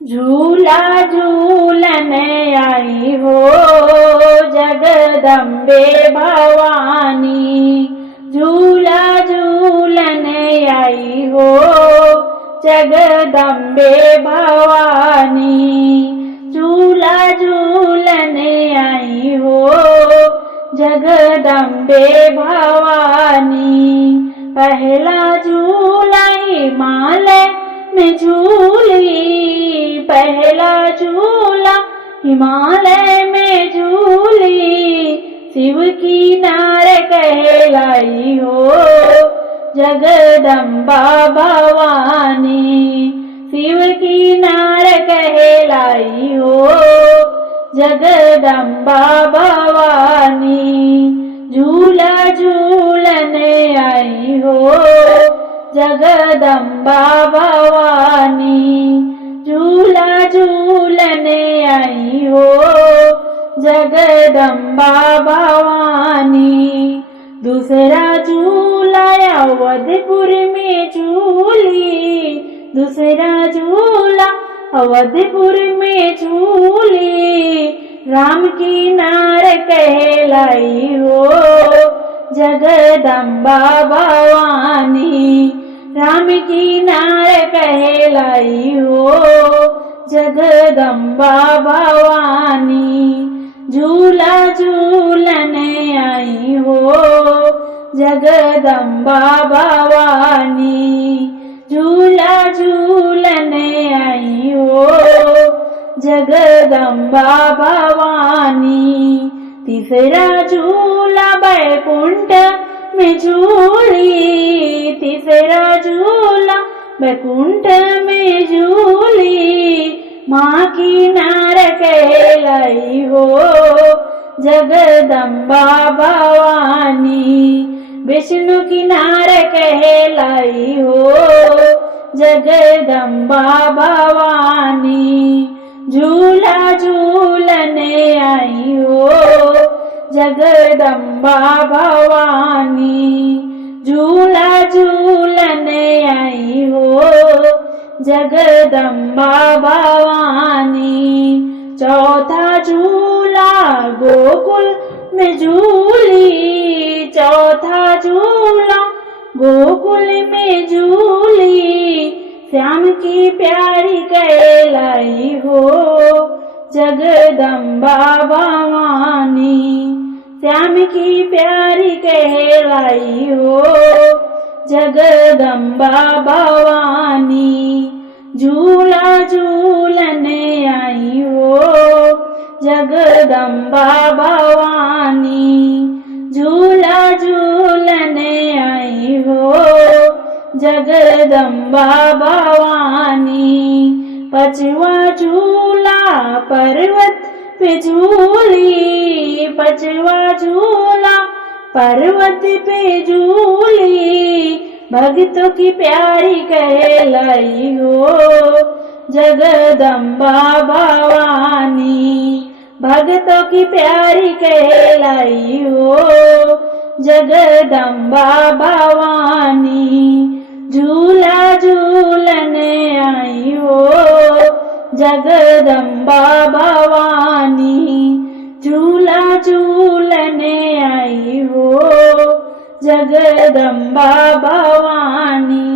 झूला झूलने आई हो जगदम्बे भवानी। झूला झूलने आई हो जगदम्बे भवानी। झूला झूलने आई हो जगदम्बे भवानी। पहला झूला हिमालय में झूली, पहला झूला हिमालय में झूली। शिव की नार कहलाई हो जगदम्बा भवानी। शिव की नार कहलाई हो जगदम्बा भवानी। झूला झूलने आई हो जगदम्बा भवानी। झूला झूलने आई हो जगदम्बा भवानी। दूसरा झूला अवधपुर में झूली, दूसरा झूला अवधपुर में झूली। राम की नार कहलाई हो जगदम्बा भवानी। राम की नार कहलाई हो जगदम्बा भवानी। झूला झूलने आई हो जगदम्बा भवानी। झूला झूलने आई हो जगदम्बा भवानी। तीसरा झूला बैकुंठ में झूली, तीसरा झूला बैकुंठ में झूली। माँ की नार कहलाई हो जगदम्बा भवानी। विष्णु की नार कहलाई हो जगदम्बा भवानी। झूला झूलने आई हो जगदम्बा भवानी। झूला झूलने आई हो जगदम्बा भवानी। चौथा झूला गोकुल में झूली, चौथा झूला गोकुल में झूली। श्याम की प्यारी कहलाई हो जगदम्बा भवानी। श्याम की प्यारी कहलाई हो जगदम्बा भवानी। झूला झूलने आई हो जगदम्बा भवानी। झूला झूलने आई हो जगदम्बा भवानी। पांचवा झूला पर्वत पे झूली, पांचवा झूला पर्वत पे झूली। भक्तों की प्यारी कहलाई हो जगदम्बा भवानी। भक्तों की प्यारी कहलाई हो जगदम्बा भवानी। झूला झूलने आई हो जगदम्बा भवानी। झूला झूलने आई हो जगदम्बा भवानी।